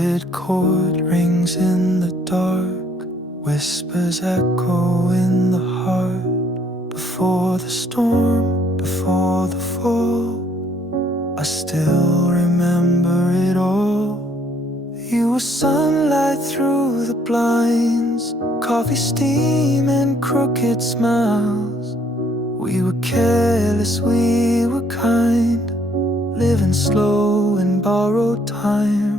quiet chord rings in the dark, whispers echo in the heart. Before the storm, before the fall, I still remember it all. You were sunlight through the blinds, coffee steam and crooked smiles. We were careless, we were kind, living slow in borrowed time.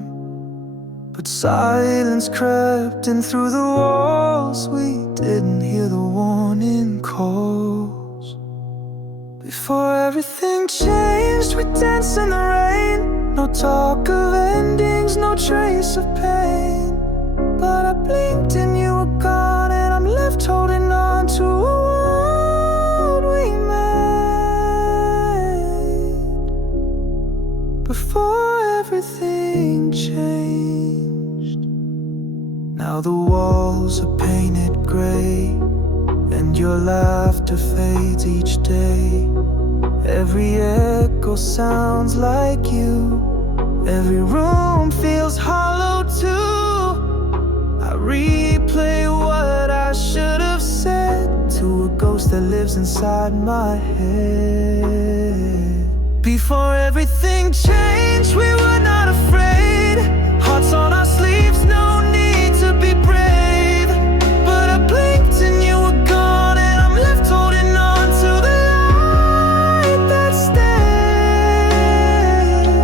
But silence crept in through the walls, we didn't hear the warning calls. Before everything changed, we danced in the rain. No talk of endings, no trace of pain. But I blinked and you were gone, and I'm left holding on to a world we made. Before everything changed. Now the walls are painted gray, and your laughter fades each day. Every echo sounds like you, every room feels hollow too. I replay what I should have said to a ghost that lives inside my head. Before everything changed, we were not afraid. Hearts on our sleeves, no need to be brave. But I blinked and you were gone, and I'm left holding on to the light that stayed.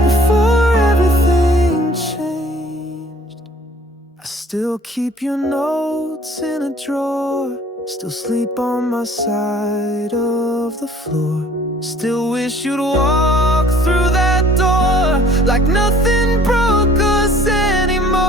Before everything changed, I still keep your notes in a drawer, still sleep on my side of the floor. Still wish you'd walk through that door like nothing broke us anymore.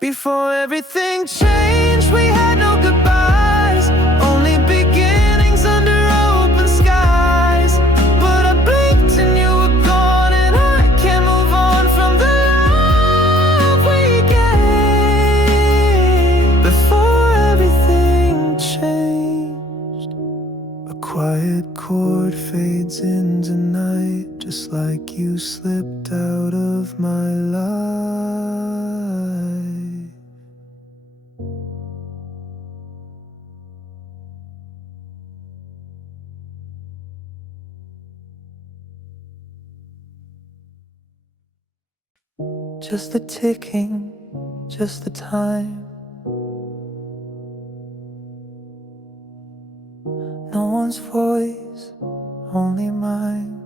Before everything changed, we had no goodbyes, only beginnings under open skies. But I blinked and you were gone, and I can't move on from the love we gave. Before everything changed, a quiet chord fades into night, just like you slipped out of my life. Just the ticking, just the time. No one's voice, only mine.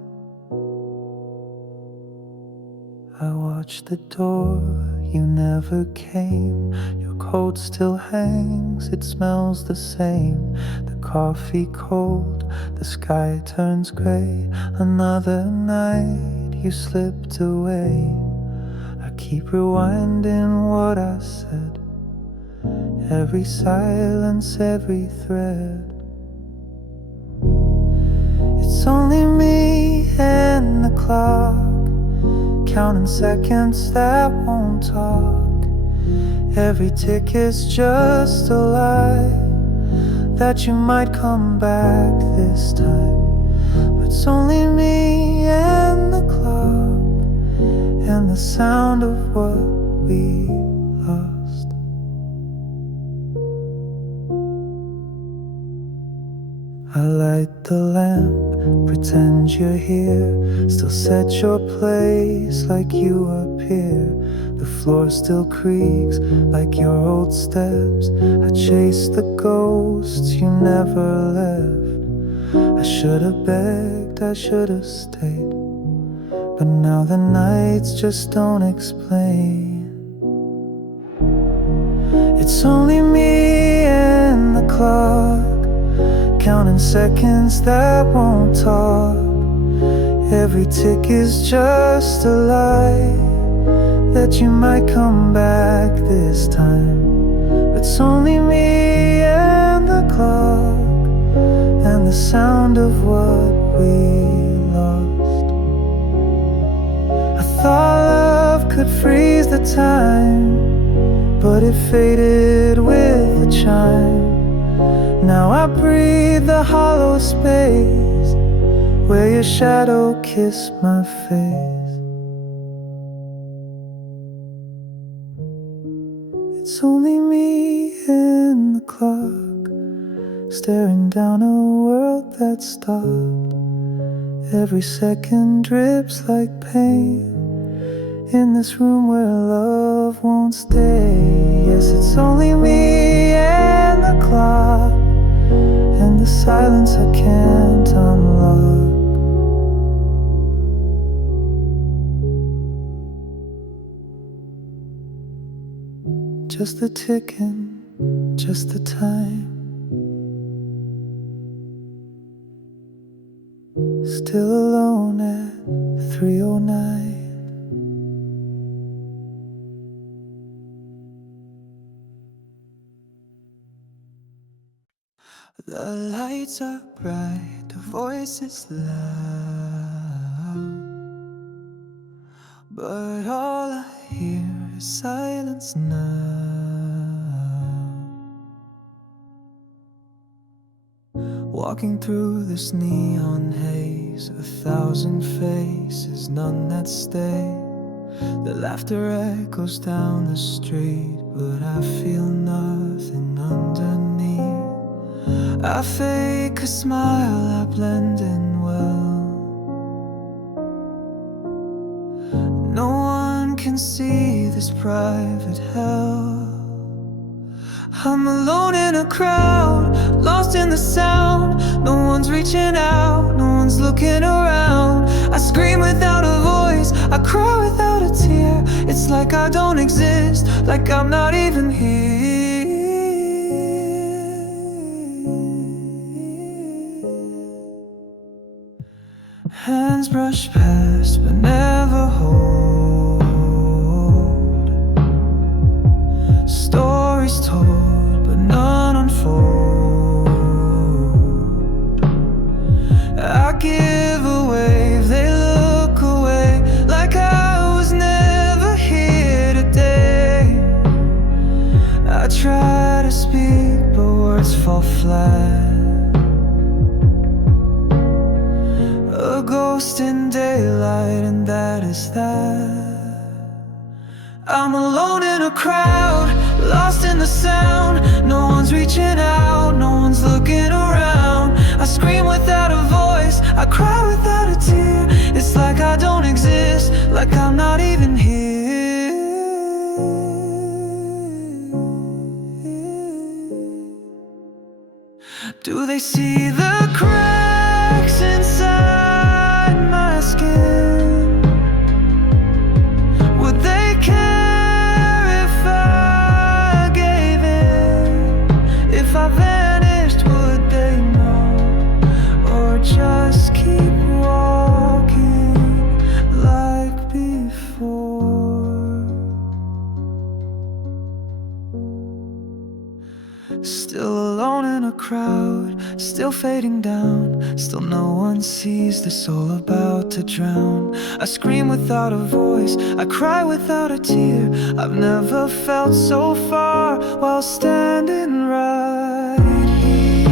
I watched the door, you never came. Your coat still hangs, it smells the same. The coffee cold, the sky turns gray. Another night, you slipped away. I keep rewinding what I said, every silence, every thread. It's only me and the clock, counting seconds that won't talk. Every tick is just a lie, that you might come back this time. But it's only me and the clock, and the sound of what we lost. I light the lamp, pretend you're here, still set your place like you appear. The floor still creaks like your old steps. I chase the ghosts you never left. I should have begged, I should have stayed, but now the nights just don't explain. It's only me and the clock, counting seconds that won't talk. Every tick is just a lie, that you might come back this time. But it's only me and the clock, and the sound of what we lost. I thought love could freeze the time, but it faded with the chime. Now I breathe the hollow space, where your shadow kissed my face. It's only me and the clock, staring down a world that stopped. Every second drips like pain in this room where love won't stay. Yes, it's only me and the clock, and the silence I can't unlock. Just the ticking, just the time, still alone at 3:09. The lights are bright, the voice is loud, but all I hear is silence now. Walking through this neon haze, 1,000 faces, none that stay. The laughter echoes down the street, but I feel nothing underneath. I fake a smile, I blend in well. No one can see this private hell. I'm alone in a crowd, lost in the sound. No one's reaching out, no one's looking around. I scream without a voice, I cry without a tear. It's like I don't exist, like I'm not even here. Hands brush past but never hold. Stories told but none unfold. I give a wave, they look away, like I was never here today. I try to speak but words fall flat. A ghost in daylight, and that is that. I'm alone in a crowd, lost in the sound. No one's reaching out, no one's looking around. I scream without a voice, I cry without a tear. It's like I don't exist, like I'm not even here. Do they see the cracks inside my skin? Would they care if I gave in? If I vanished, would they know? Or just keep walking like before? Still alone in a crowd, still fading down. Still no one sees the soul about to drown. I scream without a voice, I cry without a tear. I've never felt so far while standing right here.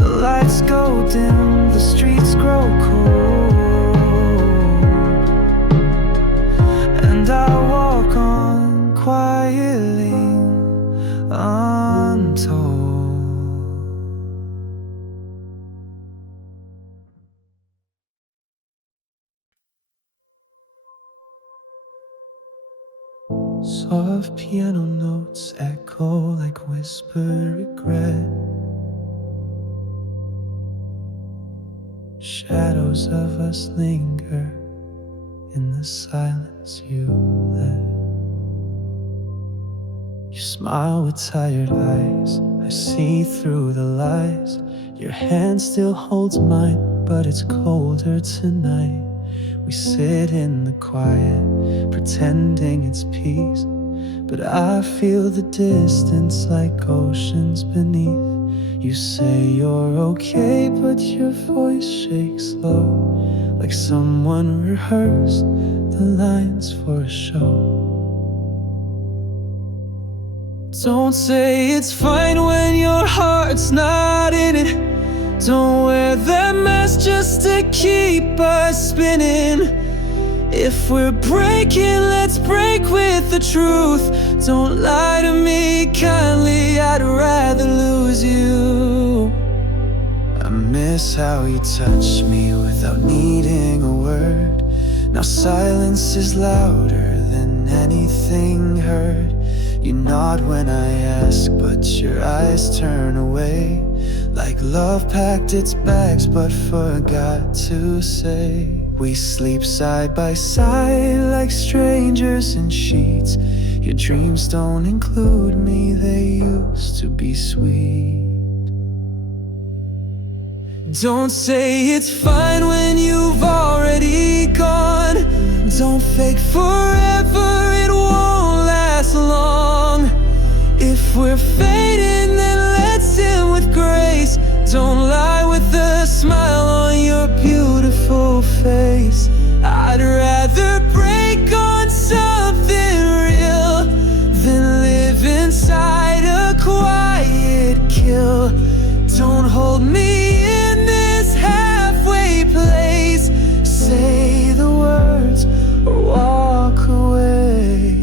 The lights go dim, the streets grow cold, and I walk on quietly, untold. Soft piano notes echo like whispered regret. Shadows of us linger in the silence you left. You smile with tired eyes, I see through the lies. Your hand still holds mine, but it's colder tonight. We sit in the quiet, pretending it's peace, but I feel the distance like oceans beneath. You say you're okay, but your voice shakes low, like someone rehearsed the lines for a show. Don't say it's fine when your heart's not in it. Don't wear that mask just to keep us spinning. If we're breaking, let's break with the truth. Don't lie to me kindly, I'd rather lose you. I miss how you touch me without needing a word. Now silence is louder than anything heard. You nod when I ask, but your eyes turn away, like love packed its bags but forgot to say. We sleep side by side like strangers in sheets. Your dreams don't include me, they used to be sweet. Don't say it's fine when you've already gone. Don't fake forever, it won't last long. If we're fading, then let's end with grace. Don't lie with a smile on your beautiful face. I'd rather break on something real than live inside a quiet kill. Don't hold me in this halfway place. Say the words or walk away.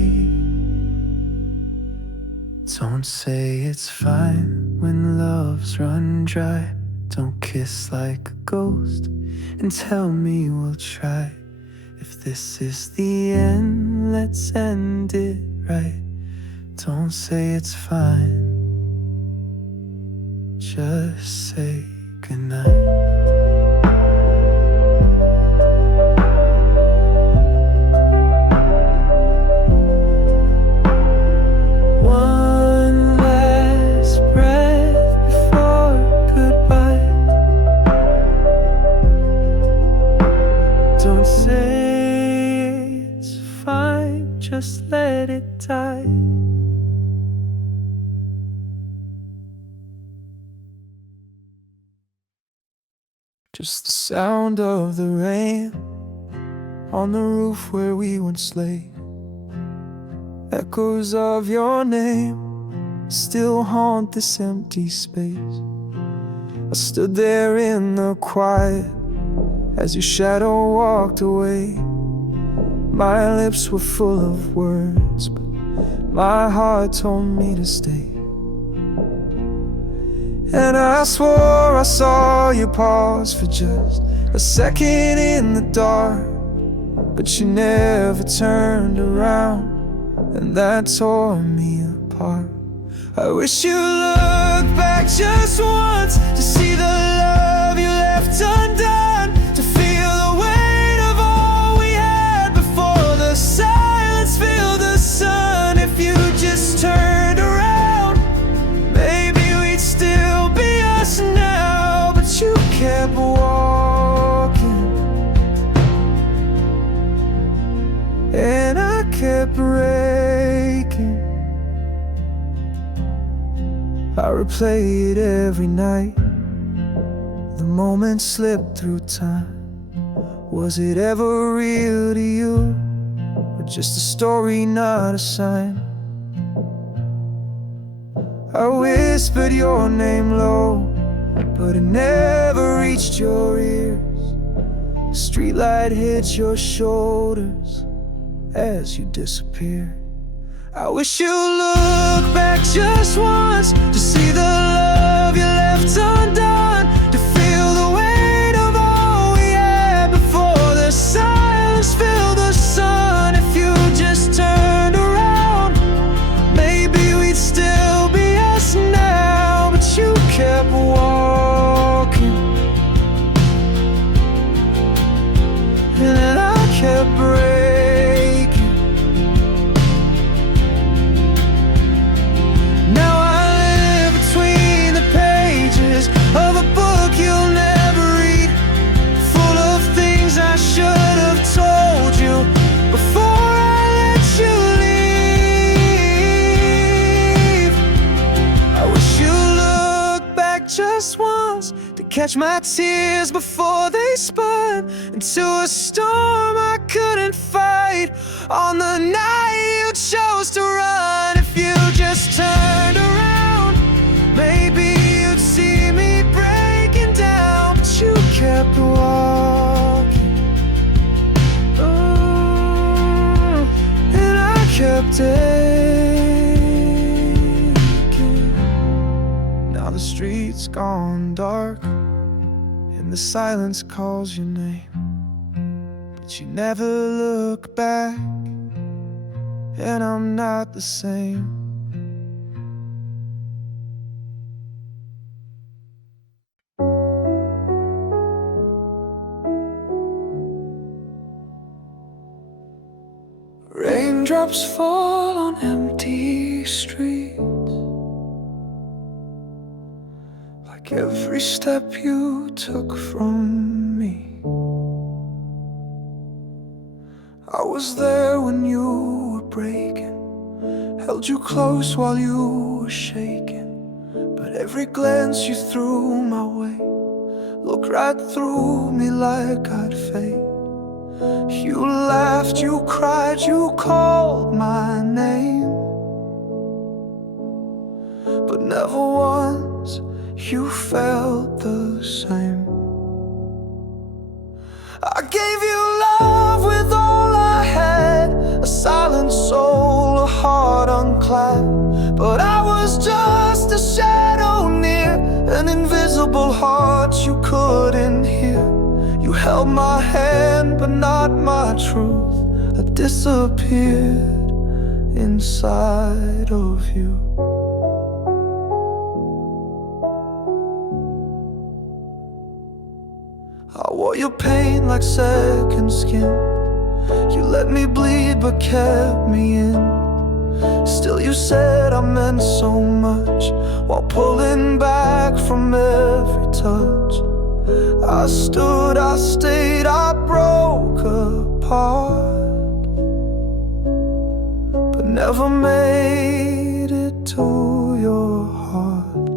Don't say it's fine when love's run dry. Don't kiss like a ghost and tell me we'll try. If this is the end, let's end it right. Don't say it's fine, just say goodnight. Don't say it's fine, just let it die. Just the sound of the rain on the roof where we once lay. Echoes of your name still haunt this empty space. I stood there in the quiet as your shadow walked away. My lips were full of words, but my heart told me to stay. And I swore I saw you pause for just a second in the dark, but you never turned around, and that tore me apart. I wish you looked back just once to see the love you left undone, to feel the weight of all we had before the silence filled the sun. If you just turned around, maybe we'd still be us now. But you kept walking, and I kept breaking. I replay it every night. The moment slipped through time. Was it ever real to you, or just a story, not a sign? I whispered your name low, but it never reached your ears. A streetlight hit your shoulders as you disappeared. I wish you looked back just once to see the love you left undone, to feel the weight of all we had before the silence filled the sun. If you just turned around, maybe we'd still be us now. But you kept walking, and I kept breaking. Of a book you'll never read, full of things I should have told you before I let you leave. I wish you looked back just once to catch my tears before they spun into a storm I couldn't fight on the night you chose to run. If you just turned gone dark, and the silence calls your name, but you never look back, and I'm not the same. Raindrops fall on empty streets, like every step you took from me. I was there when you were breaking, held you close while you were shaking, but every glance you threw my way looked right through me like I'd fade. You laughed, you cried, you called my name, but never once you felt the same. I gave you love with all I had, a silent soul, a heart unclad, but I was just a shadow near, an invisible heart you couldn't hear. You held my hand, but not my truth. I disappeared inside of you. I wore your pain like second skin. You let me bleed but kept me in. Still you said I meant so much, while pulling back from every touch. I stood, I stayed, I broke apart, but never made it to your heart.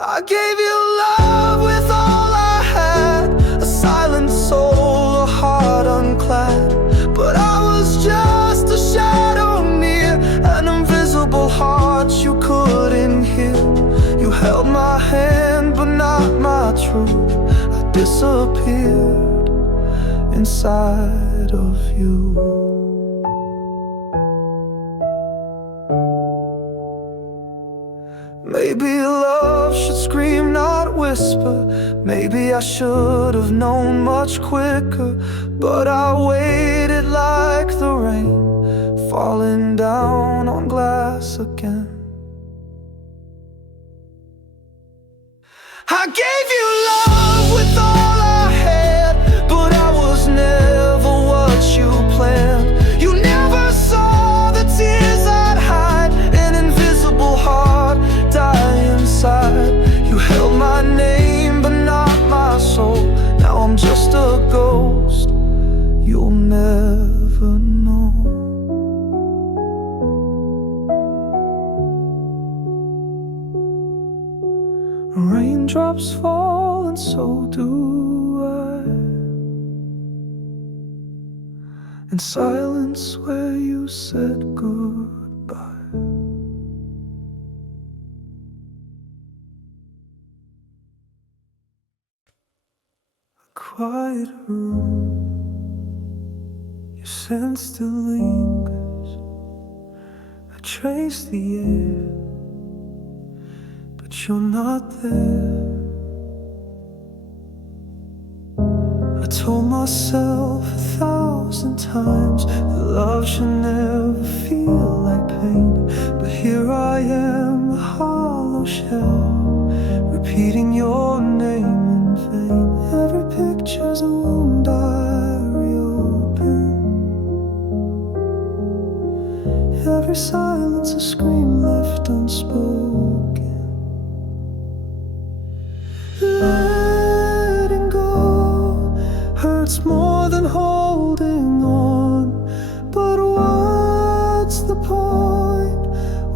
I gave you love with all I had, a silent soul, a heart unclad, but I was just a shadow near, an invisible heart you couldn't hear. You held my hand, but not my truth. I disappeared inside of you. Maybe love should scream, not whisper. Maybe I should have known much quicker, but I waited like the rain falling down on glass again. I gave you love with all I had, but I was never what you planned. You never saw the tears I'd hide, an invisible heart die inside. You held my name, but not my soul. Now I'm just a ghost you'll never know. Raindrops fall and so do I, in silence where you said goodbye. A quiet room, your scent still lingers. I trace the air, but you're not there. I told myself 1,000 times that love should never feel like pain, but here I am, a hollow shell, repeating your name in vain. Every picture's a wound I reopen, every silence a scream left unspoken. Letting go hurts more than holding on, but what's the point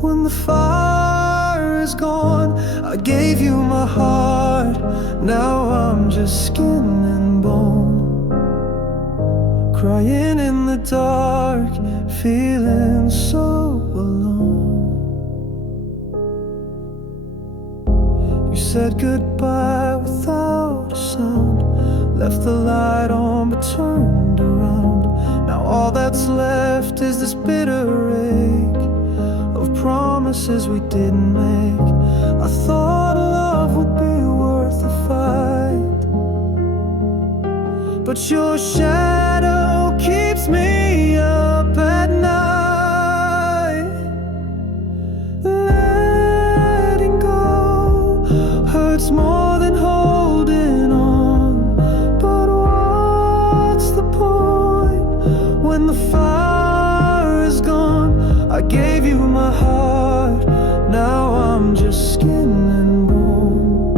when the fire is gone? I gave you my heart, now I'm just skin and bone, crying in the dark, feeling so alone. You said goodbye without a sound, left the light on but turned around. Now all that's left is this bitter ache of promises we didn't make. I thought love would be worth the fight, but your shadow keeps me up at night. Letting go hurts more than holding on, but what's the point when the fire is gone? I gave you my heart, now I'm just skin and bone,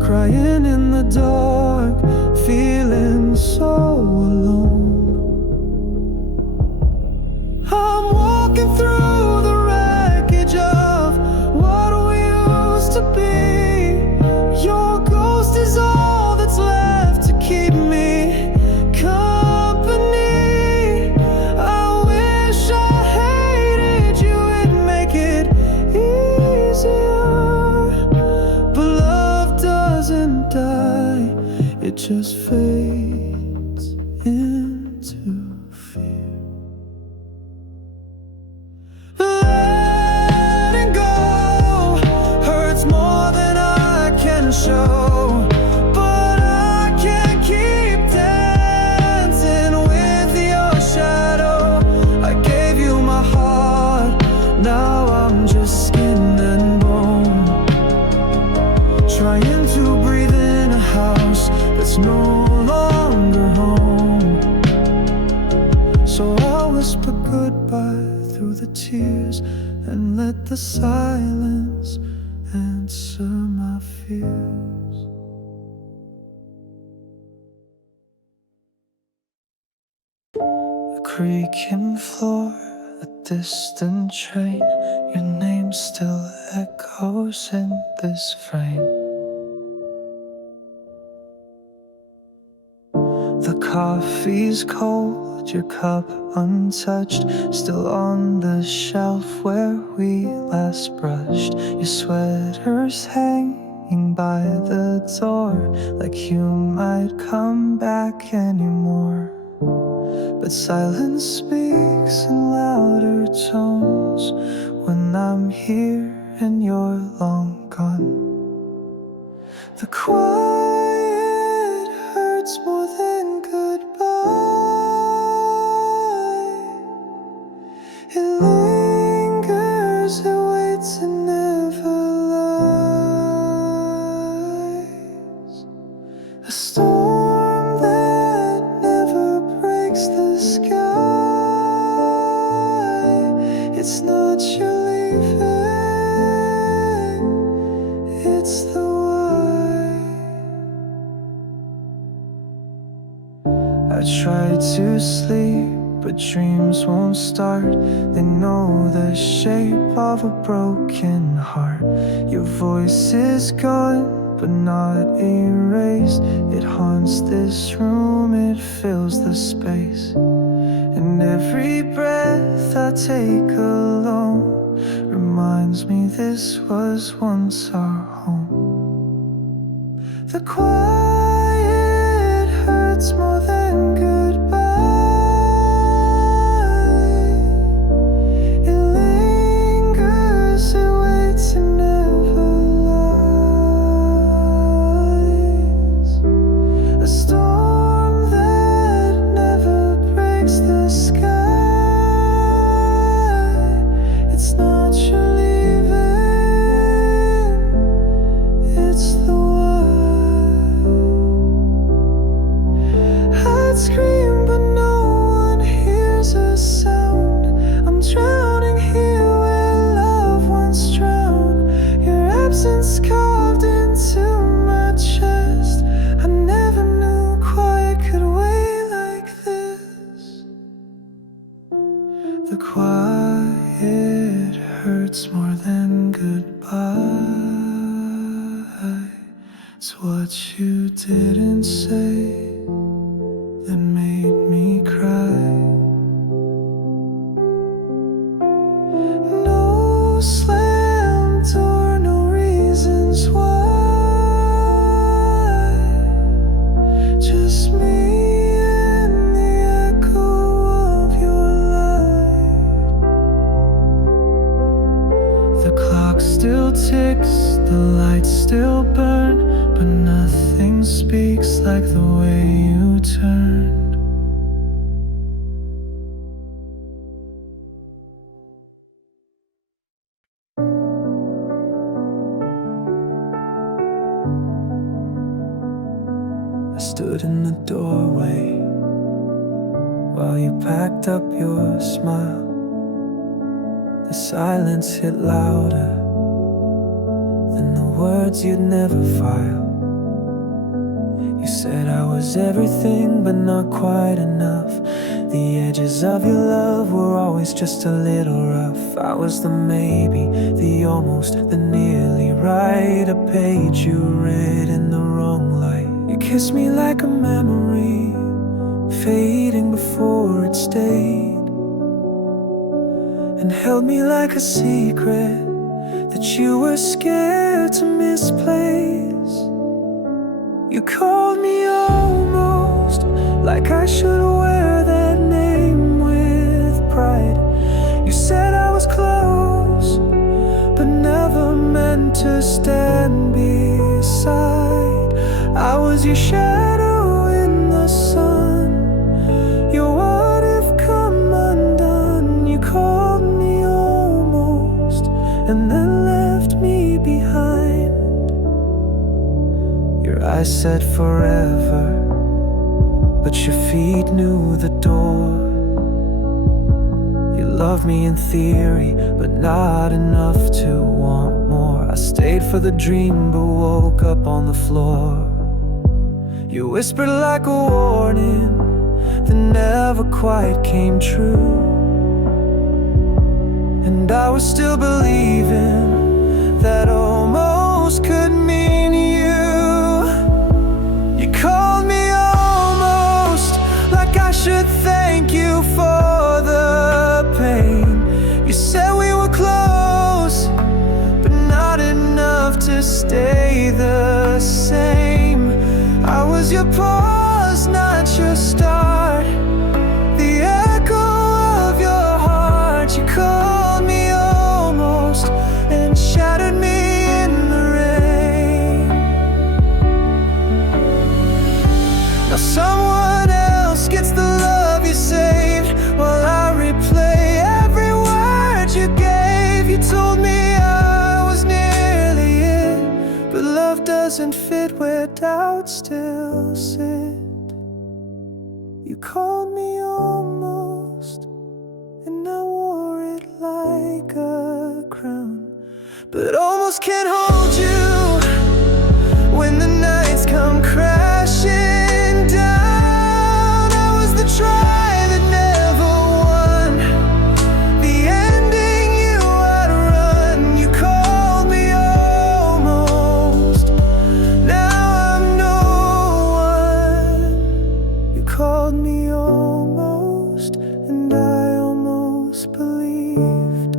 crying in the dark, feeling so alone. I'm walking through the wreckage of what we used to be. Your ghost is all that's left to keep me company. I wish I hated you, it'd make it easier, but love doesn't die, it just fades into fear. Letting go hurts more than I can show, but I can't keep dancing with your shadow. I gave you my heart, now I'm just skin and bone, trying to breathe in a house that's no longer home. So I'll whisper goodbye through the tears and let the silence answer my fears. A creaking floor, a distant train, your name still echoes in this frame. The coffee's cold, your cup untouched, still on the shelf where we last brushed. Your sweater's hanging by the door, like you might come back anymore. But silence speaks in louder tones when I'm here and you're long gone. The quiet hurts more than goodbye. It lingers, it waits and never lies. A storm that never breaks the sky. It's not you leaving, it's the I try to sleep, but dreams won't start. They know the shape of a broken heart. Your voice is gone, but not erased. It haunts this room, it fills the space. And every breath I take alone reminds me this was once our home. The quiet hurts more than goodbye. It lingers, it waits and never lies. A storm that never breaks the sky. It's not you leaving, it's the I'd scream, but no one hears a sound. I'm drowning here where love once drowned. Your absence carved into my chest. I never knew quiet could weigh like this. The quiet hurts more than goodbye. It's what you didn't say that made me cry. No slam door, no reasons why. Just me and the echo of your light. The clock still ticks. like the way you turned. I stood in the doorway while you packed up your smile. The silence hit louder than the words you'd never file. You said I was everything but not quite enough. The edges of your love were always just a little rough. I was the maybe, the almost, the nearly right. A page you read in the wrong light. You kissed me like a memory, fading before it stayed, and held me like a secret that you were scared to misplace. You called me almost, like I should wear that name with pride. You said I was close, but never meant to stand beside. I was your shadow in the sun, your what if come undone. You called me almost, and then left me behind. Your eyes said forever, but your feet knew the door. You loved me in theory, but not enough to want more. I stayed for the dream, but woke up on the floor. You whispered like a warning that never quite came true, and I was still believing that almost could mean you. You called me almost, like I should thank you for the pain. You said we were close, but not enough to stay the same. I was your pause, not your start, the echo of your heart. You called me almost and shattered me in the rain. Now someone else gets the love you saved, while I replay every word you gave. You told me I was nearly it, but love doesn't fit where doubt still sit. You called me almost, and I wore it like a crown, but almost can't hold you when the nights come crashing down. I was the try that never won, the ending you outrun. You called me almost, now I'm no one. You called me almost, and I almost believed.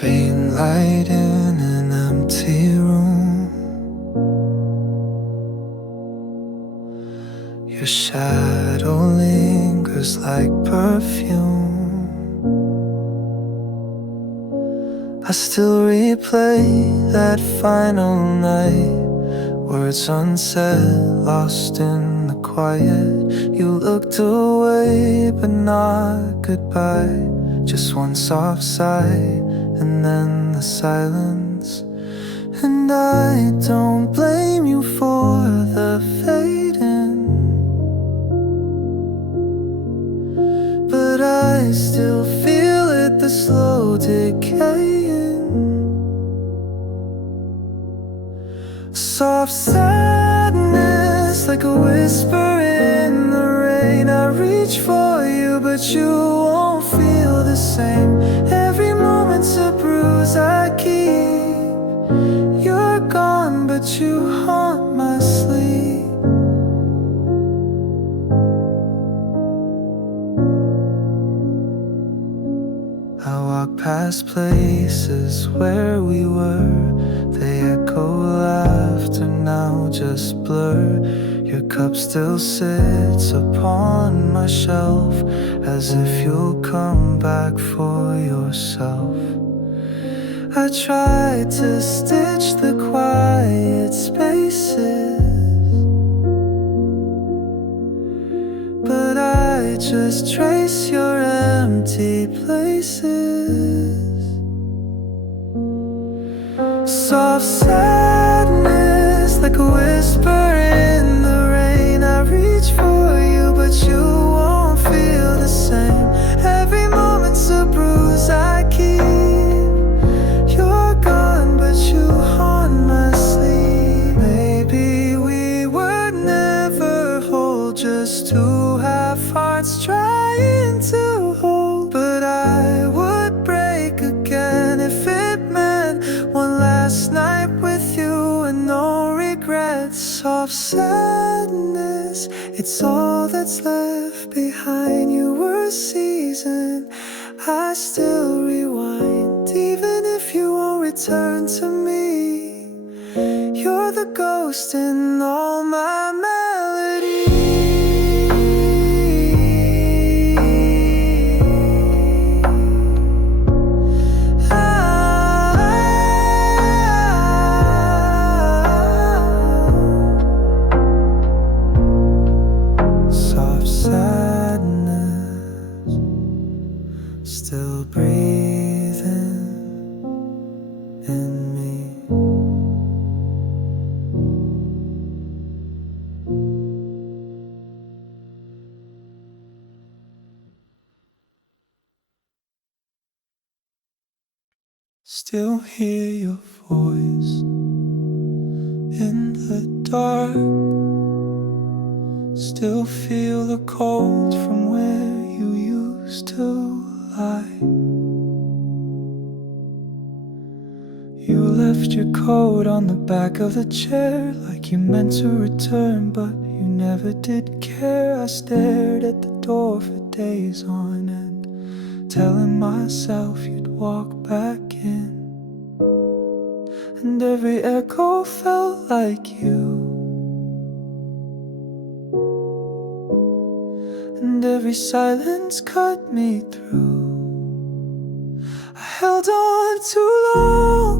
Faint light in an empty room, your shadow lingers like perfume. I still replay that final night, words unsaid, lost in the quiet. You looked away, but not goodbye. Just one soft sigh, and then the silence. And I don't blame you for the fading, but I still feel it, the slow decaying. Soft sadness, like a whisper in the rain. I reach for you, but you won't feel the same. Every moment's a bruise I keep. You're gone, but you haunt my sleep. I walk past places where we were. They echo laughter now, just blur. Your Your cup still sits upon my shelf, as if you'll come back for yourself. I tried to stitch the quiet spaces, but I just trace your empty places. Soft sadness, like a whisper in the rain. I reach for you, but you won't feel the same. Every moment's a bruise I keep. You're gone, but you haunt my sleep. Maybe we were never whole, just two half hearts trying to hold. But I would break again if it meant one last night with you and no regrets. Soft sadness, it's all that's left behind. You were a season, I still rewind. Even if you won't return to me, you're the ghost in all my melodies. Soft sadness, still breathing in me. Still hear your voice in the dark. Still feel the cold from where you used to lie. You left your coat on the back of the chair, like you meant to return, but you never did care. I stared at the door for days on end, telling myself you'd walk back in. And every echo felt like you, and every silence cut me through. I held on too long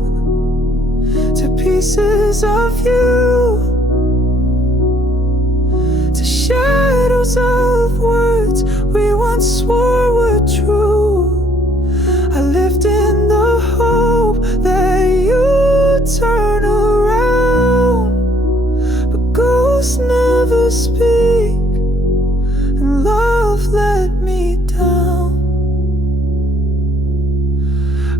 to pieces of you, to shadows of words we once swore were true. I lived in the hope that you'd turn around, but ghosts never speak, and love let me down.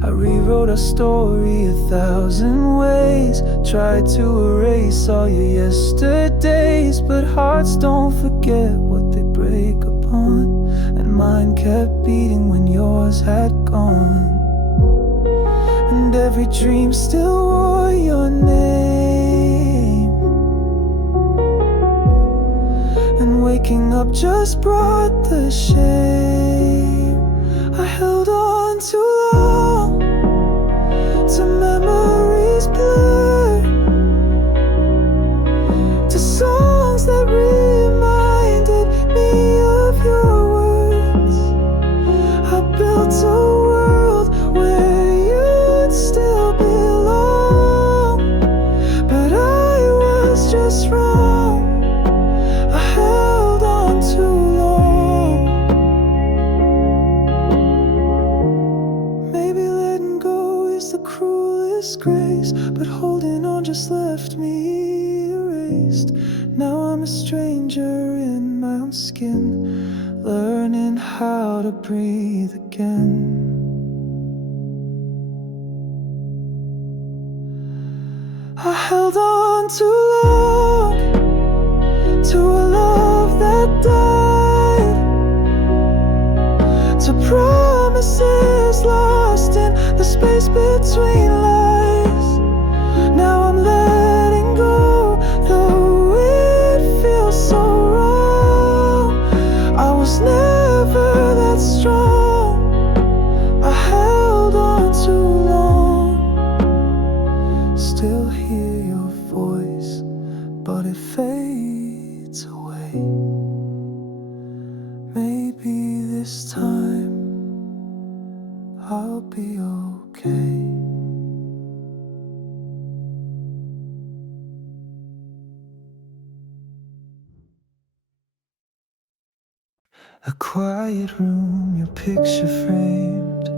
I rewrote our story 1,000 ways, tried to erase all your yesterdays, but hearts don't forget what they break upon, and mine kept beating when yours had gone. And every dream still wore your name, and waking up just brought the shame. I held on too long to memories blurred, to songs that reminded me of your words. I built a world where you'd still belong, but I was just wrong. I held on too long. Maybe letting go is the cruelest grace, but holding on just left me erased. Now I'm a stranger in my own skin, learning how to breathe again. I held on too long to a love that died, to promises lost in the space between lies. Now I'm letting go, though it feels so wrong. I was never that strong. I held on too long. Still hear your voice, but it fades A quiet room, your picture framed.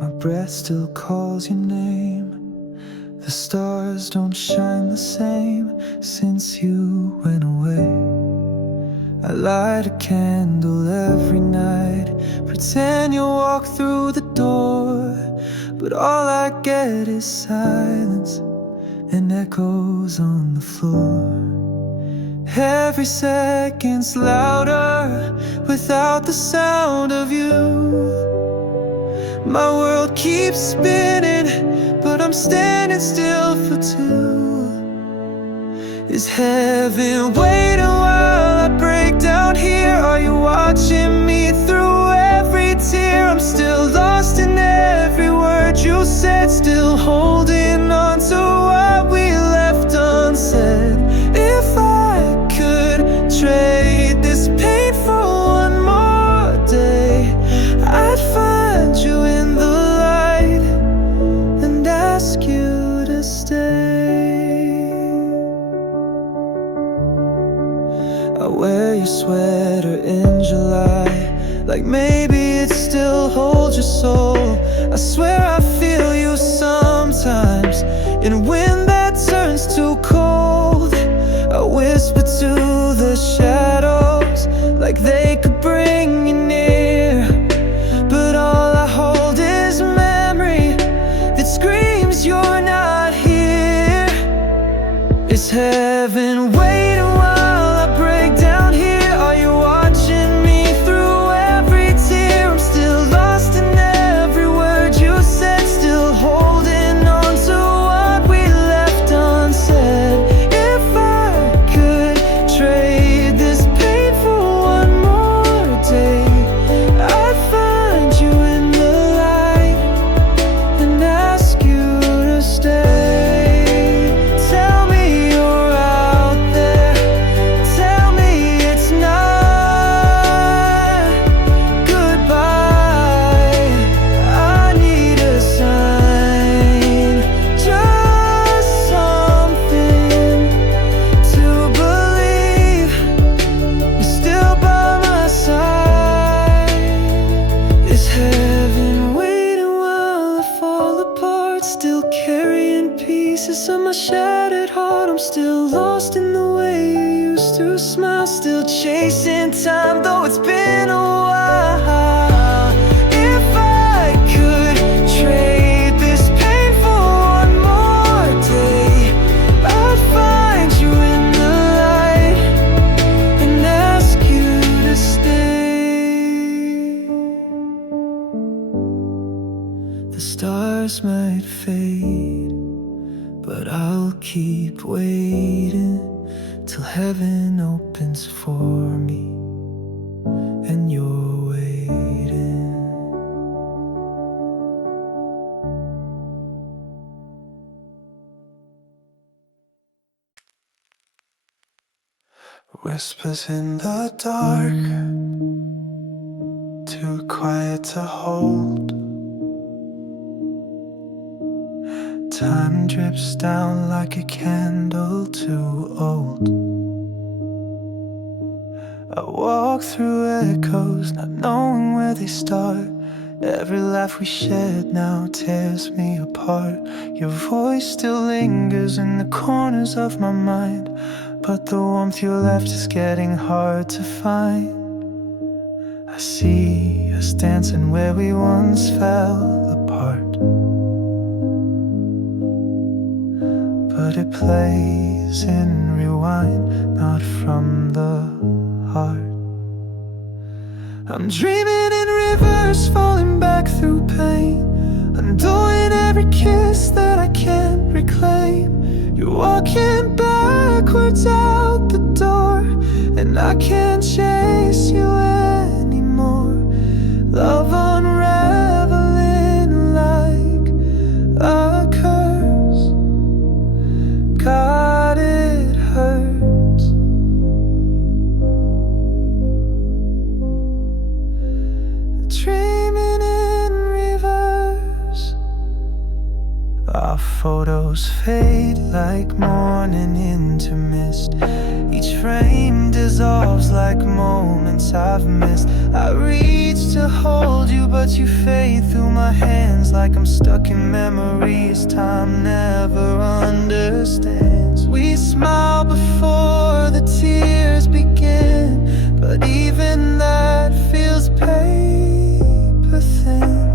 My breath still calls your name. The stars don't shine the same since you went away. I light a candle every night, pretend you'll walk through the door, but all I get is silence and echoes on the floor. Every second's louder without the sound of you. My world keeps spinning, but I'm standing still for two. Is heaven waiting while I break down here? Are you watching me through every tear? I'm still lost in every word you said, still holding on to what we left unsaid. If I could trade this pain for one more day, I'd find you in the light and ask you to stay. I wear your sweater in July, like maybe it still holds your soul. I swear I feel you sometimes, and when that turns too cold, I whisper to the shadows, like they could bring you near. But all I hold is memory that screams you're not here. Is heaven waiting while I break down here? Are you watching me through every tear? I'm still lost in every word you said, still holding on to what we left unsaid. If I could trade this pain for one more day, I'd find you in the light and ask you to stay. Tell me you're out there, tell me it's not goodbye. I need a sign, just something to believe you're still by my side. Is heaven waiting while I fall apart, still carrying pieces of my shattered heart? I'm still lost in the way you used to smile, still chasing time though it's been a while. If I could trade this pain for one more day, I'd find you in the light and ask you to stay. The stars might fade, but I'll keep waiting till heaven opens for me and you're waiting. Whispers in the dark, too quiet to hold. Time drips down like a candle too old. I walk through echoes, not knowing where they start. Every laugh we shared now tears me apart. Your voice still lingers in the corners of my mind, but the warmth you left is getting hard to find. I see us dancing where we once fell apart, but it plays in rewind, not from the heart. I'm dreaming in reverse, falling back through pain, undoing every kiss that I can't reclaim. You're walking backwards out the door, and I can't chase you anymore. Love unraveling like a curse. God, it hurts. Dreaming in reverse. Our photos fade like morning into mist. Each frame dissolves like moments moments I've missed. I reach to hold you, but you fade through my hands like I'm stuck in memories time never understands. We smile before the tears begin, but even that feels paper thin.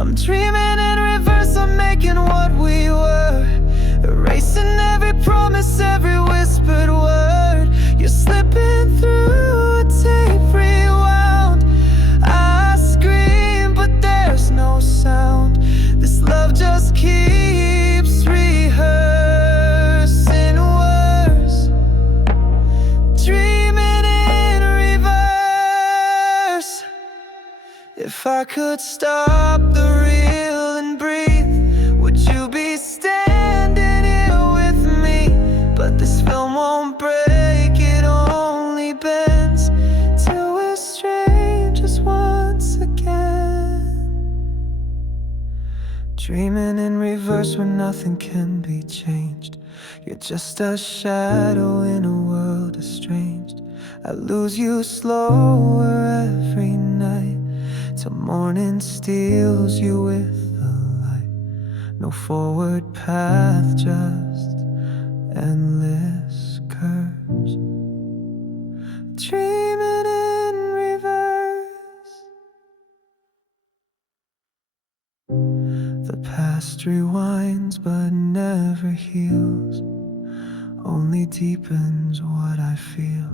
I'm dreaming in reverse, I'm making what we were, erasing every promise, every whispered word. You're slipping through a tape rewound. I scream, but there's no sound. This love just keeps rehearsing worse, dreaming in reverse. If I could stop the reel and breathe, would you be standing here with me? But this film won't break, it only bends till we're strangers once again. Dreaming in reverse where nothing can be changed. You're just a shadow in a world estranged. I lose you slower every night, till morning steals you with the light. No forward path, just endless curves. Dreaming in reverse. The past rewinds but never heals, only deepens what I feel.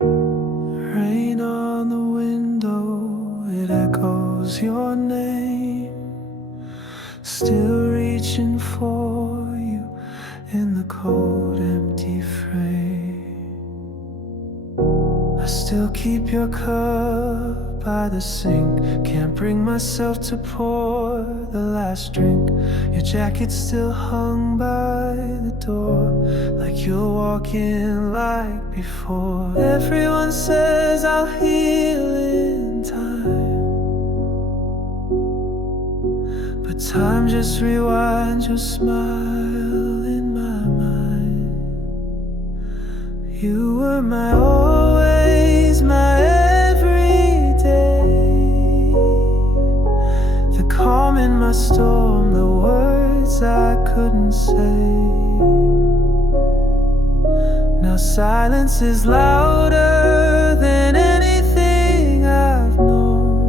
Rain on the window, it echoes your name. Still reaching for you in the cold, empty frame. I still keep your cup by the sink. Can't bring myself to pour the last drink. Your jacket still hung by the door, like you're walking like before. Everyone says I'll heal in time, but time just rewinds your smile in my mind. You were my always, my everyday, the calm in my storm, the words I couldn't say. Now silence is louder than anything I've known.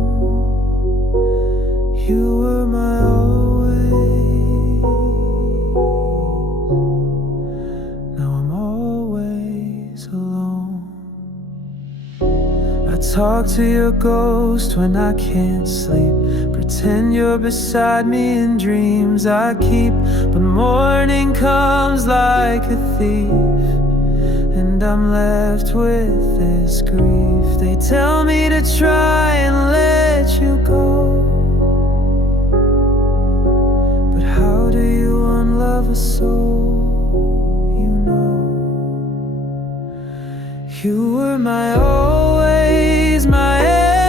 You were my always, now I'm always alone. I talk to your ghost when I can't sleep, pretend you're beside me in dreams I keep. But morning comes like a thief, and I'm left with this grief. They tell me to try and let you go, but how do you unlove a soul you know? You were my always, my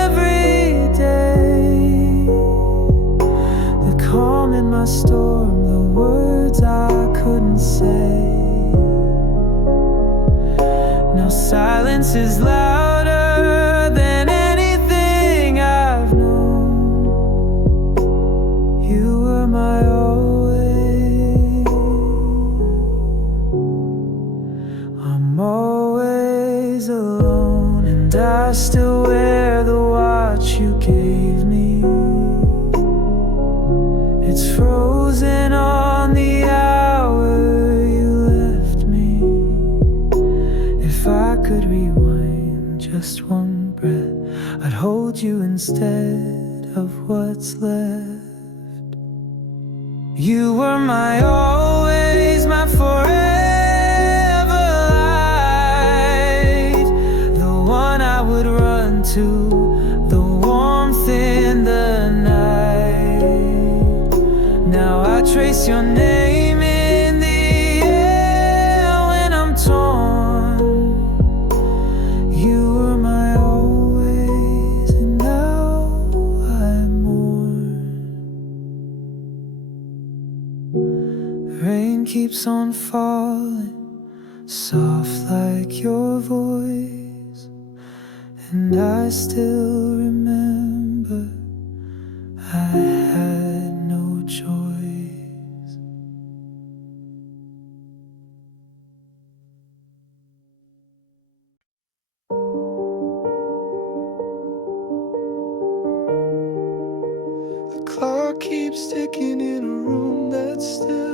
everyday, the calm in my storm, the words I couldn't say. Now silence is louder than anything I've known. You were my always, I'm always alone. And I still wear the watch you gave me. It's frozen on the hour you left me. If I could rewind just one breath, I'd hold you instead of what's left. You were my always, my forever light, the one I would run to, the warmth in the night. Now I trace your name in the air when I'm torn. You were my always, and now I mourn. keeps on falling, soft like your voice. And I still remember I had no choice. The clock keeps ticking in a room that's still,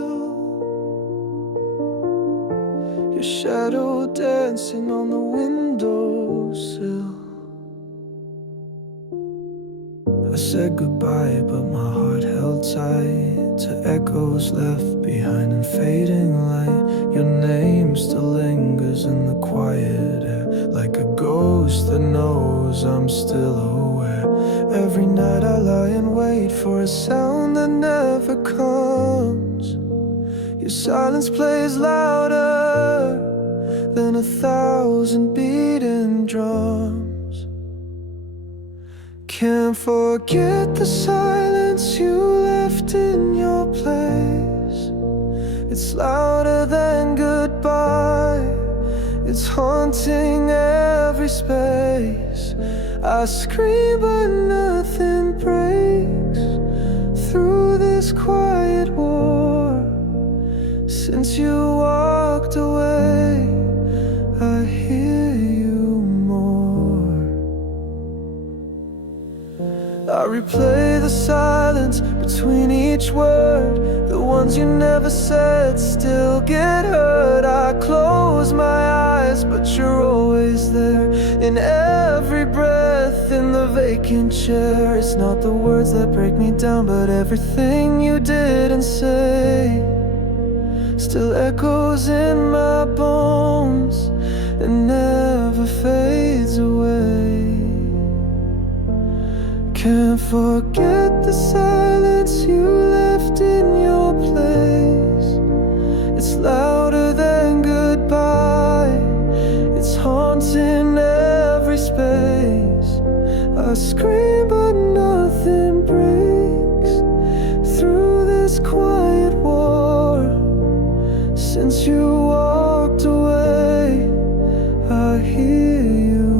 your shadow dancing on the windowsill. I said goodbye, but my heart held tight to echoes left behind in fading light. Your name still lingers in the quiet air, like a ghost that knows I'm still aware. Every night I lie and wait for a sound that never comes. Your silence plays louder than 1,000 beating drums. Can't forget the silence you left in your place. It's louder than goodbye, it's haunting every space. I scream but nothing breaks through this quiet war. Since you walked away, I hear you more. I replay the silence between each word. The ones you never said still get heard. I close my eyes, but you're always there, in every breath, in the vacant chair. It's not the words that break me down, but everything you didn't say still echoes in my bones and never fades away. Can't forget the silence you left in your place. It's louder than goodbye, it's haunting every space. I scream but nothing breaks through this quiet war. Since you walked away, I hear you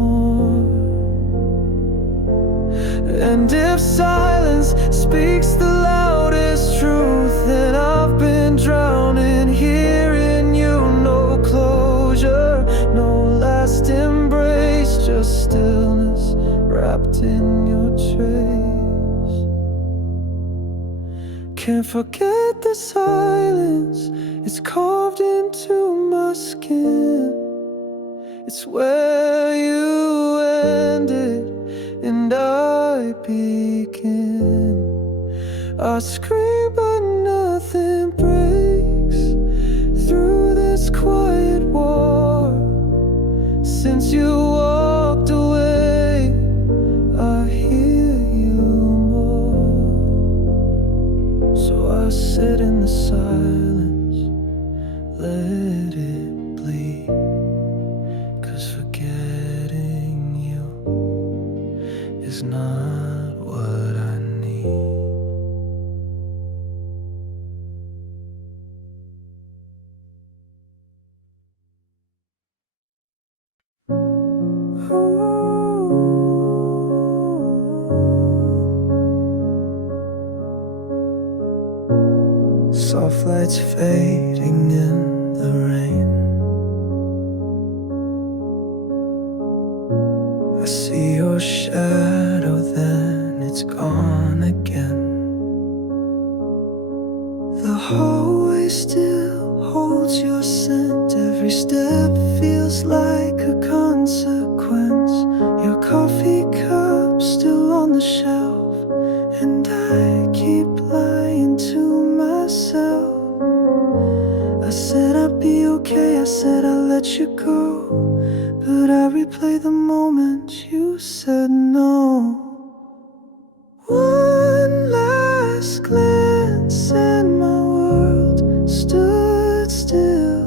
more. And if silence speaks the loudest truth, then I've been drowning here in you. No closure, no last embrace, just stillness wrapped in your trace. Can't forget the silence, it's carved into my skin. It's where you ended and I begin. I scream but nothing breaks through this quiet war. Since you walked away, I hear you more. So I sit in the silence, let it bleed, 'cause forgetting you is not what I need. Soft lights fading in the rain. I see your shadow, then it's gone again. The hallway still holds your scent. Every step feels like a consequence. Your coffee cup still on the shelf, and I keep lying to myself. I said I'd be okay, I said I'd let you go, but I replay the moment you said no. One last glance and my world stood still.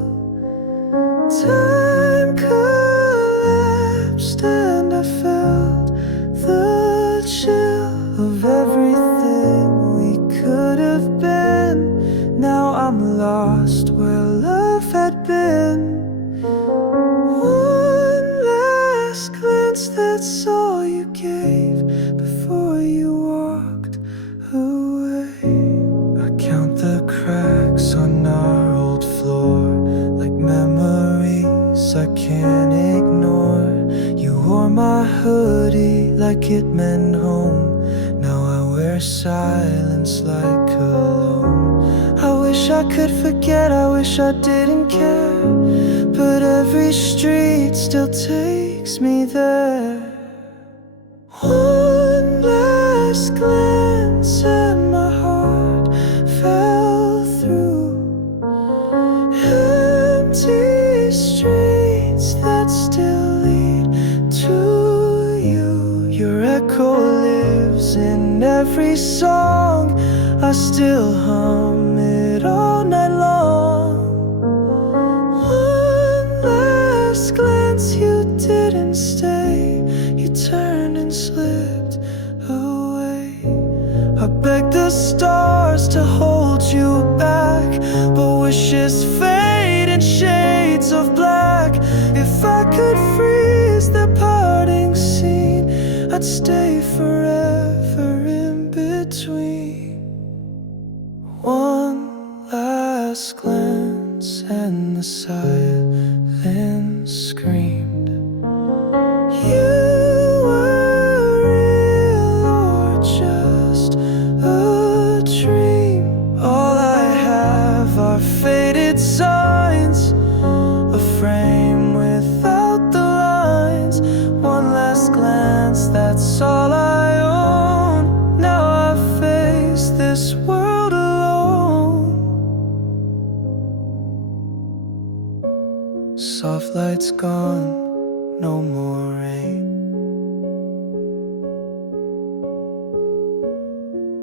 Time collapsed and I felt the chill of everything we like it meant home. Now I wear silence like cologne. I wish I could forget, I wish I didn't care, but every street still takes me there. One last glance and my heart fell through empty streets that still lead to you. Your echo lives in every song, I still hum it all night long. One last glance, you didn't stay, you turned and slipped away. I beg the stars to hold you back, but wishes fade in shades of black. If I could freeze the parting scene, I'd stay forever in between. One last glance and the silence screamed, you were real or just a dream. All I have are faded signs, a frame without the lines. One last glance, that's all I own. Now I face this world alone. Soft lights gone, no more rain,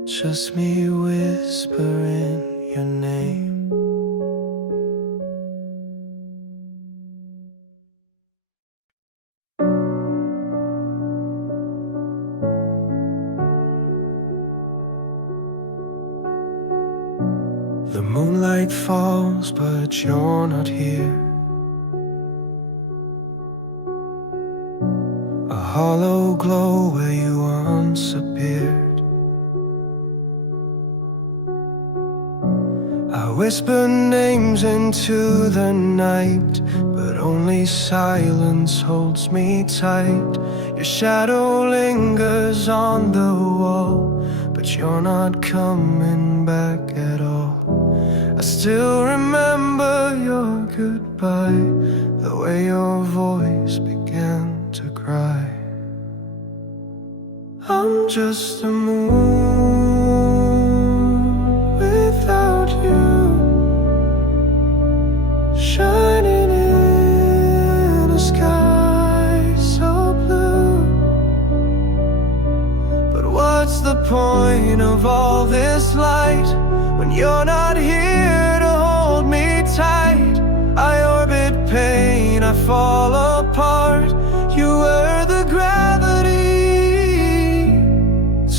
just me whispering your name. The moonlight falls, but you're not here. A hollow glow where you once appeared. I whisper names into the night, but only silence holds me tight. Your shadow lingers on the wall, but you're not coming back at all. I still remember your goodbye, the way your voice began to cry. I'm just a moon without you, shining in a sky so blue. But what's the point of all this light when you're not here to hold me tight? I orbit pain, I fall apart. You were the gravity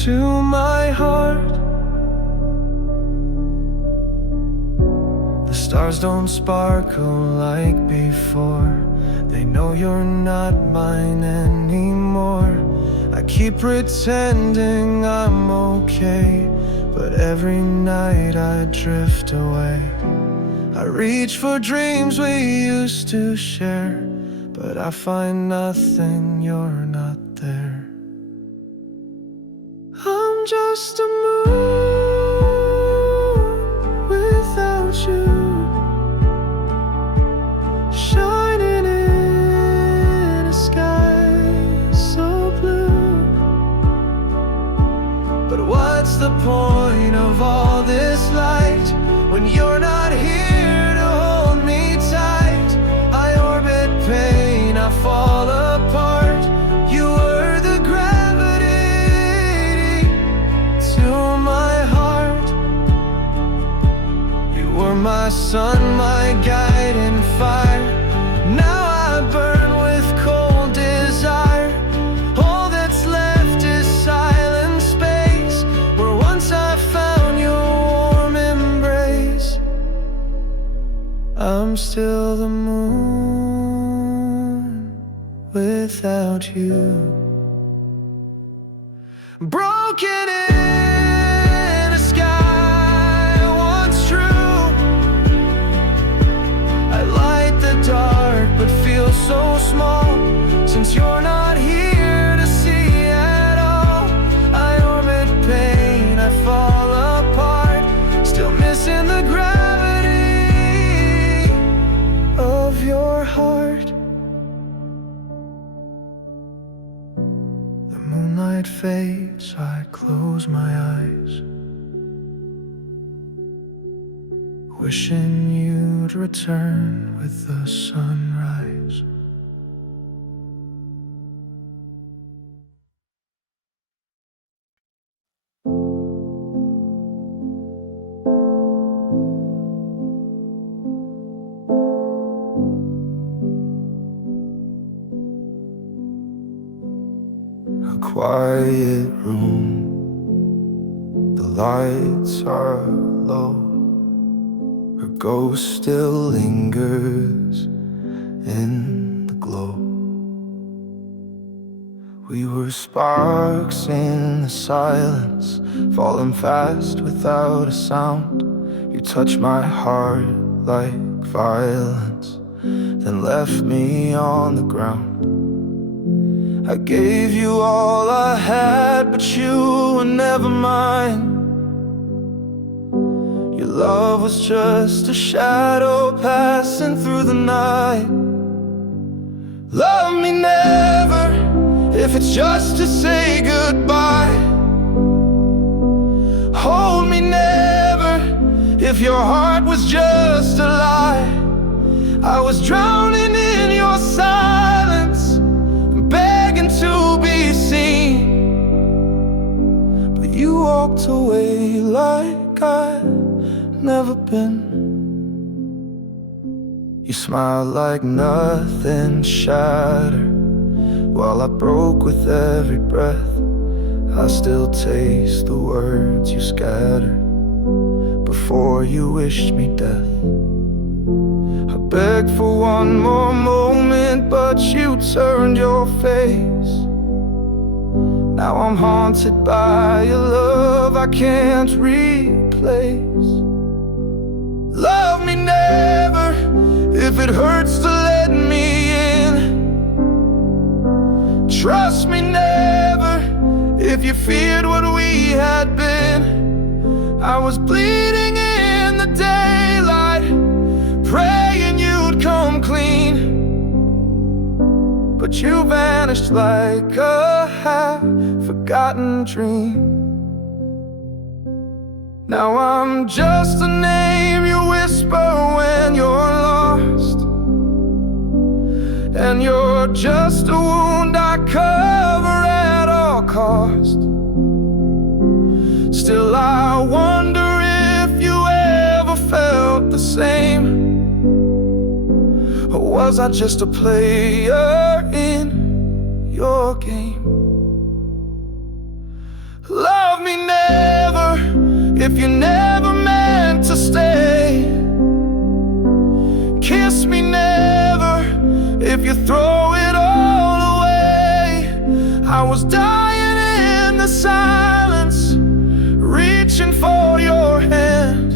to my heart. The stars don't sparkle like before, they know you're not mine anymore. I keep pretending I'm okay, but every night I drift away. I reach for dreams we used to share, but I find nothing, you're not there. I'm just a moon without you, shining in a sky so blue. But what's the point of all this light when you're not here to hold me tight? I orbit pain, I fall apart. You were the gravity to my heart. You were my sun, my guiding fire. Now I burn with cold desire. All that's left is silent space, where once I found your warm embrace. I'm still the moon without you, broken in a sky once true. I light the dark but feel so small, since you're not here to see my eyes, wishing you'd return with the sunrise. A quiet room, the lights are low. Her ghost still lingers in the glow. We were sparks in the silence, falling fast without a sound. You touched my heart like violence, then left me on the ground. I gave you all I had, but you were never mine. Your love was just a shadow passing through the night. Love me never, if it's just to say goodbye. Hold me never, if your heart was just a lie. I was drowning in your silence, begging to be seen, but you walked away like I'd never been. You smiled like nothing shattered, while I broke with every breath. I still taste the words you scattered before you wished me death. I begged for one more moment, but you turned your face. Now I'm haunted by a love I can't replace. Love me never, if it hurts to let me in. Trust me never, if you feared what we had been. I was bleeding in the daylight, praying you'd come clean, but you vanished like a half-forgotten dream. Now I'm just a name you whisper when you're lost, and you're just a wound I cover at all cost. Still I wonder if you ever felt the same, or was I just a player in your game? Love me never, if you never meant to stay. Kiss me never, if you throw it all away. I was dying in the silence, reaching for your hand,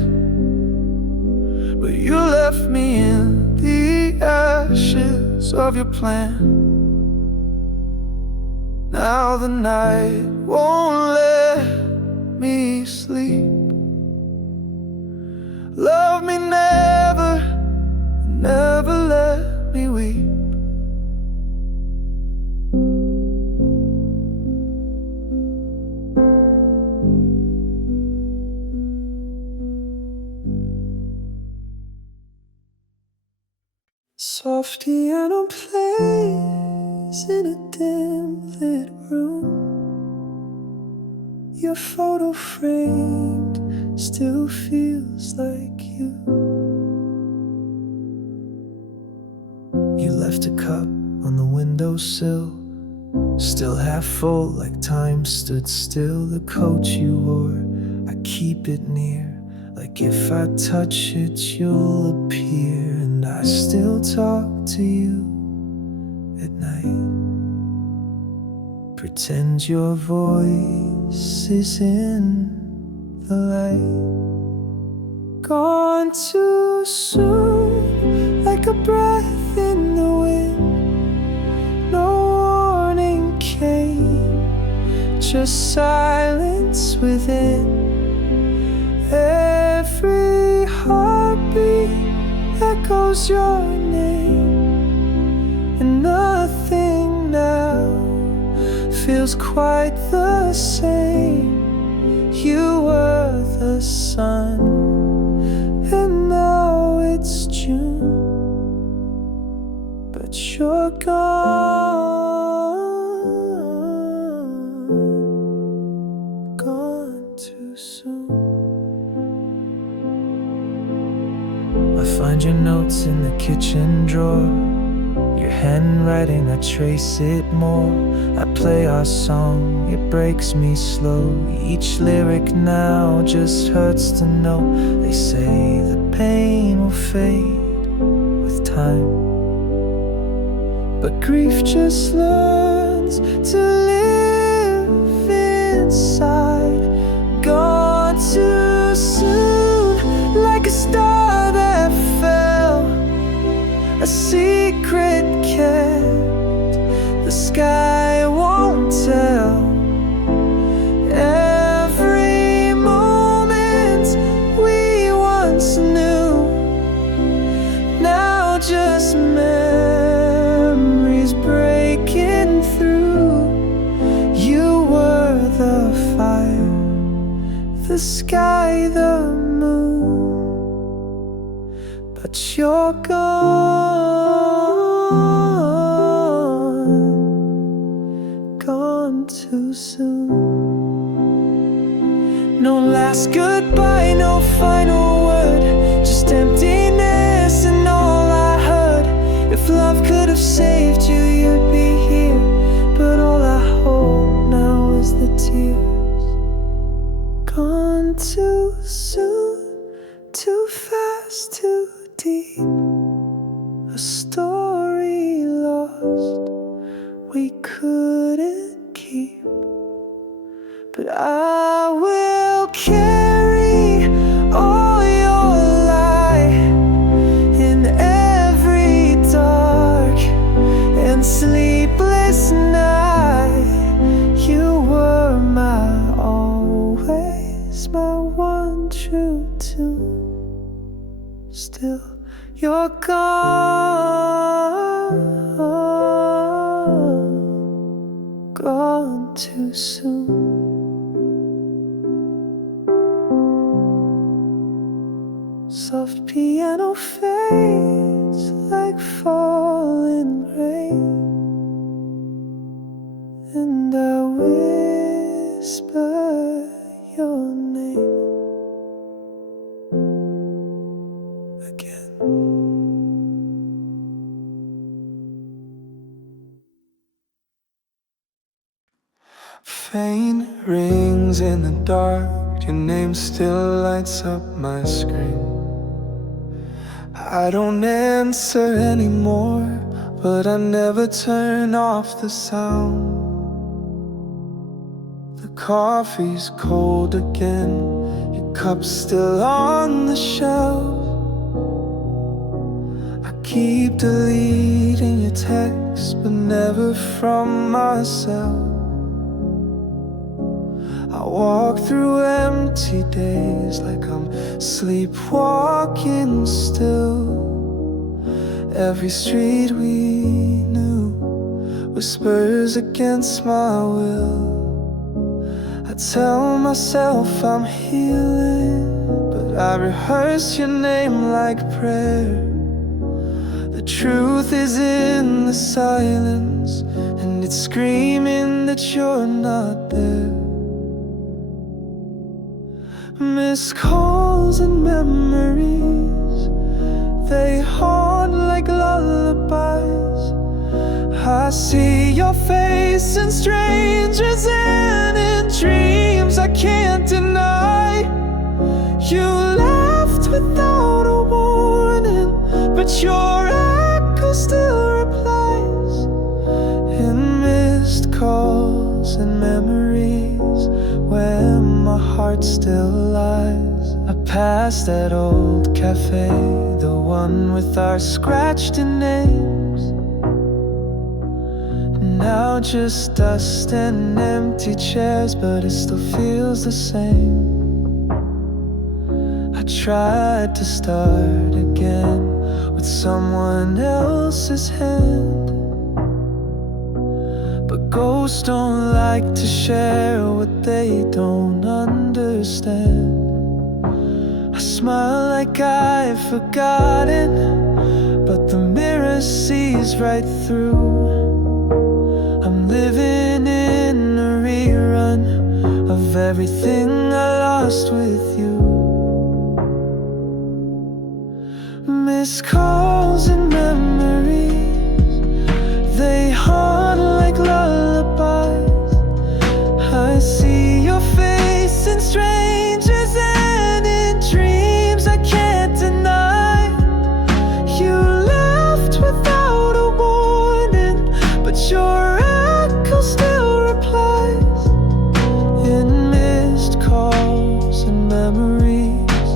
but you left me in the ashes of your plan. Now the night won't let me sleep. Love me never, never let me weep. Soft piano plays in a dim lit room. Your photo framed still feels like you. You left a cup on the windowsill, still half full like time stood still. The coat you wore, I keep it near, like if I touch it you'll appear. And I still talk to you at night, pretend your voice is in the light. Gone too soon, like a breath in the wind. No warning came, just silence within. Every heartbeat echoes your name, and nothing now feels quite the same. too soon. I find your notes in the kitchen drawer, your handwriting, I trace it more. I play our song, it breaks me slow. Each lyric now just hurts to know. They say the pain will fade with time, but grief just learns to live inside. Gone too soon, like a star that fell, a secret kept, the sky won't tell. Every moment we once knew, now just memories breaking through. You were the fire, the sky, the moon, but you're gone too soon. No last goodbye, no final word, just emptiness and all I heard. If love could have saved you, you'd be here, but all I hold now is the tears. Gone too soon, too fast, too deep, a story lost we couldn't keep. But I will carry all your light in every dark and sleepless night. You were my always, my one true tune. Still, you're gone too soon. Soft piano fades like falling rain, and I whisper your name again. Faint rings in the dark, your name still lights up my screen. I don't answer anymore, but I never turn off the sound. The coffee's cold again, your cup's still on the shelf. I keep deleting your texts, but never from myself. I walk through empty days like I'm sleepwalking still. Every street we knew whispers against my will. I tell myself I'm healing, but I rehearse your name like prayer. The truth is in the silence, and it's screaming that you're not there. Missed calls and memories, they haunt like lullabies. I see your face in strangers and in dreams I can't deny. You left without a warning, but your echo still replies. In missed calls and memories where my heart still lies. I passed that old cafe, the one with our scratched-in names. Now just dust and empty chairs, but it still feels the same. I tried to start again with someone else's hand, but ghosts don't like to share what they don't understand. I smile like I've forgotten, but the mirror sees right through. I'm living in a rerun of everything I lost lost with you. Missed calls and memories, they haunt like lullabies. I see your face in strangers and in dreams I can't deny. You left without a warning, but your echo still replies in missed calls and memories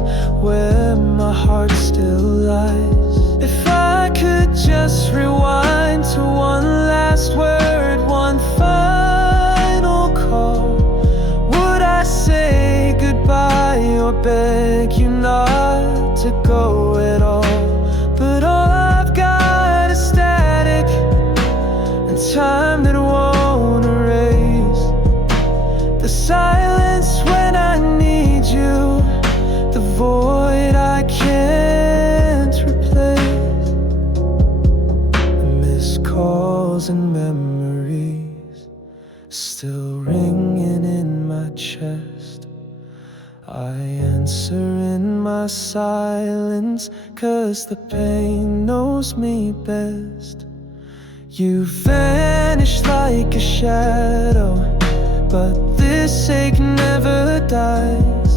where my heart still lies. If I could just rewind to one last word, one final call, would I say goodbye or beg you not to go at all? But all I've got is static and time that won't erase the silence when I need you, the void I can't replace. The missed calls and memories still ringing in my chest. I answer in my silence, 'cause the pain knows me best. You vanished like a shadow, but this ache never dies.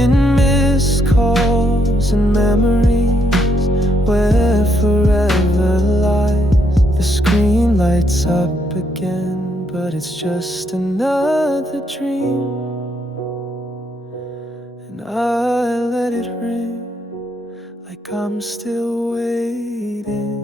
In missed calls and memories where forever lies. The screen lights up again, but it's just another dream, and I let it ring like I'm still waiting.